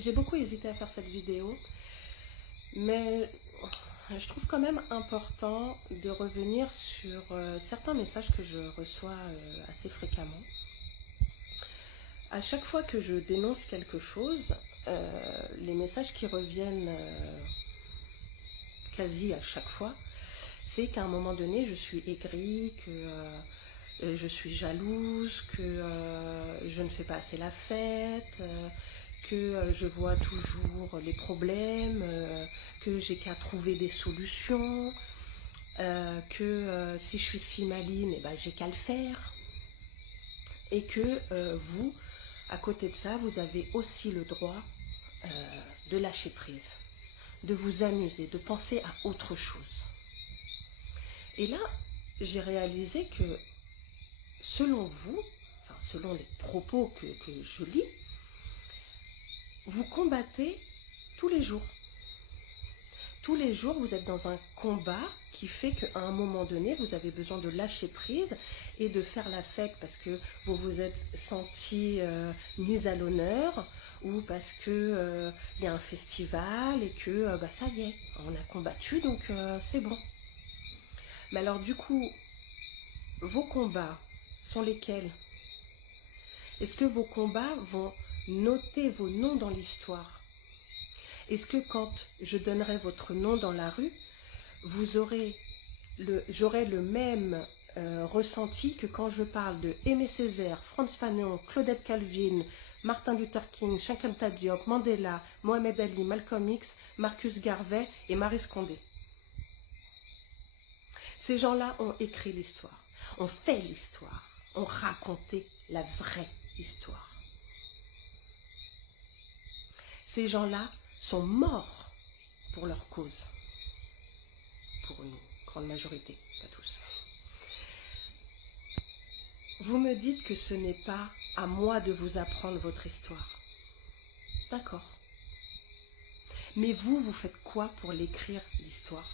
J'ai beaucoup hésité à faire cette vidéo, mais je trouve quand même important de revenir sur certains messages que je reçois assez fréquemment. À chaque fois que je dénonce quelque chose, les messages qui reviennent quasi à chaque fois, c'est qu'à un moment donné, je suis aigrie, que je suis jalouse, que je ne fais pas assez la fête, que je vois toujours les problèmes, que j'ai qu'à trouver des solutions, que si je suis si maline, eh ben, j'ai qu'à le faire. Et que vous, à côté de ça, vous avez aussi le droit de lâcher prise, de vous amuser, de penser à autre chose. Et là, j'ai réalisé que selon vous, enfin selon les propos que je lis, vous combattez tous les jours. Tous les jours, vous êtes dans un combat qui fait qu'à un moment donné, vous avez besoin de lâcher prise et de faire la fête parce que vous vous êtes senti mise à l'honneur ou parce que y a un festival et que bah, ça y est, on a combattu donc c'est bon. Mais alors du coup, vos combats sont lesquels? Est-ce que vos combats vont noter vos noms dans l'histoire? Est-ce que quand je donnerai votre nom dans la rue, j'aurai le même ressenti que quand je parle de Aimé Césaire, Frantz Fanon, Claudette Calvin, Martin Luther King, Cheikh Anta Diop, Mandela, Mohamed Ali, Malcolm X, Marcus Garvey et Maryse Condé. Ces gens-là ont écrit l'histoire, ont fait l'histoire, ont raconté la vraie histoire. Ces gens-là sont morts pour leur cause, pour une grande majorité, pas tous. Vous me dites que ce n'est pas à moi de vous apprendre votre histoire. D'accord. Mais vous faites quoi pour l'écrire, l'histoire?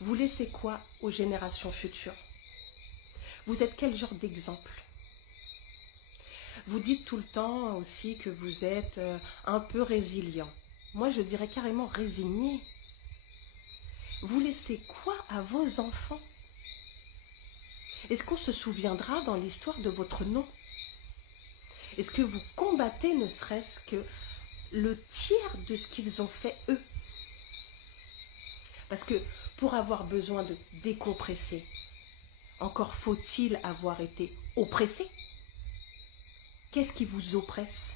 Vous laissez quoi aux générations futures? Vous êtes quel genre d'exemple? Vous dites tout le temps aussi que vous êtes un peu résilient. Moi, je dirais carrément résigné. Vous laissez quoi à vos enfants? Est-ce qu'on se souviendra dans l'histoire de votre nom? Est-ce que vous combattez ne serait-ce que le tiers de ce qu'ils ont fait eux? Parce que pour avoir besoin de décompresser, encore faut-il avoir été oppressé? Qu'est-ce qui vous oppresse?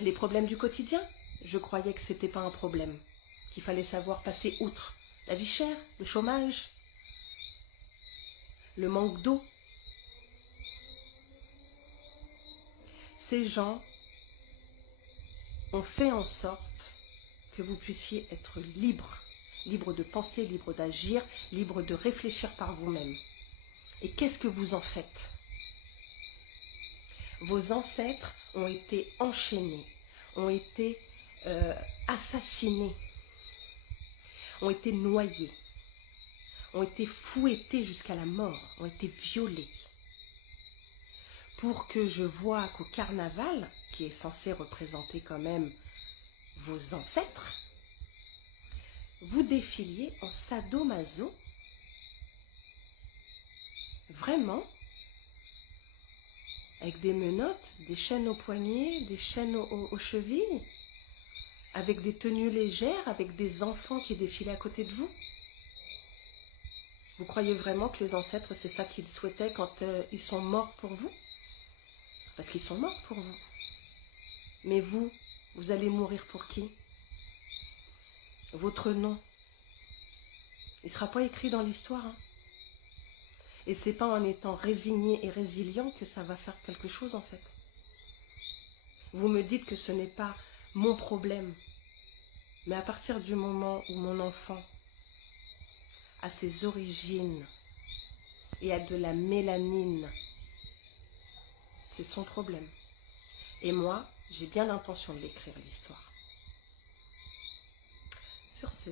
Les problèmes du quotidien? Je croyais que ce n'était pas un problème, qu'il fallait savoir passer outre. La vie chère, le chômage, le manque d'eau. Ces gens ont fait en sorte que vous puissiez être libre, libre de penser, libre d'agir, libre de réfléchir par vous-même. Et qu'est-ce que vous en faites? Vos ancêtres ont été enchaînés, ont été assassinés, ont été noyés, ont été fouettés jusqu'à la mort, ont été violés. Pour que je vois qu'au carnaval, qui est censé représenter quand même vos ancêtres, vous défiliez en sadomaso, vraiment, avec des menottes, des chaînes aux poignets, des chaînes aux chevilles, avec des tenues légères, avec des enfants qui défilaient à côté de vous. Vous croyez vraiment que les ancêtres, c'est ça qu'ils souhaitaient quand ils sont morts pour vous? Parce qu'ils sont morts pour vous. Mais vous allez mourir pour qui? Votre nom, il ne sera pas écrit dans l'histoire. Hein. Et c'est pas en étant résigné et résilient que ça va faire quelque chose en fait. Vous me dites que ce n'est pas mon problème. Mais à partir du moment où mon enfant a ses origines et a de la mélanine, c'est son problème. Et moi, j'ai bien l'intention de l'écrire l'histoire. Sur ce,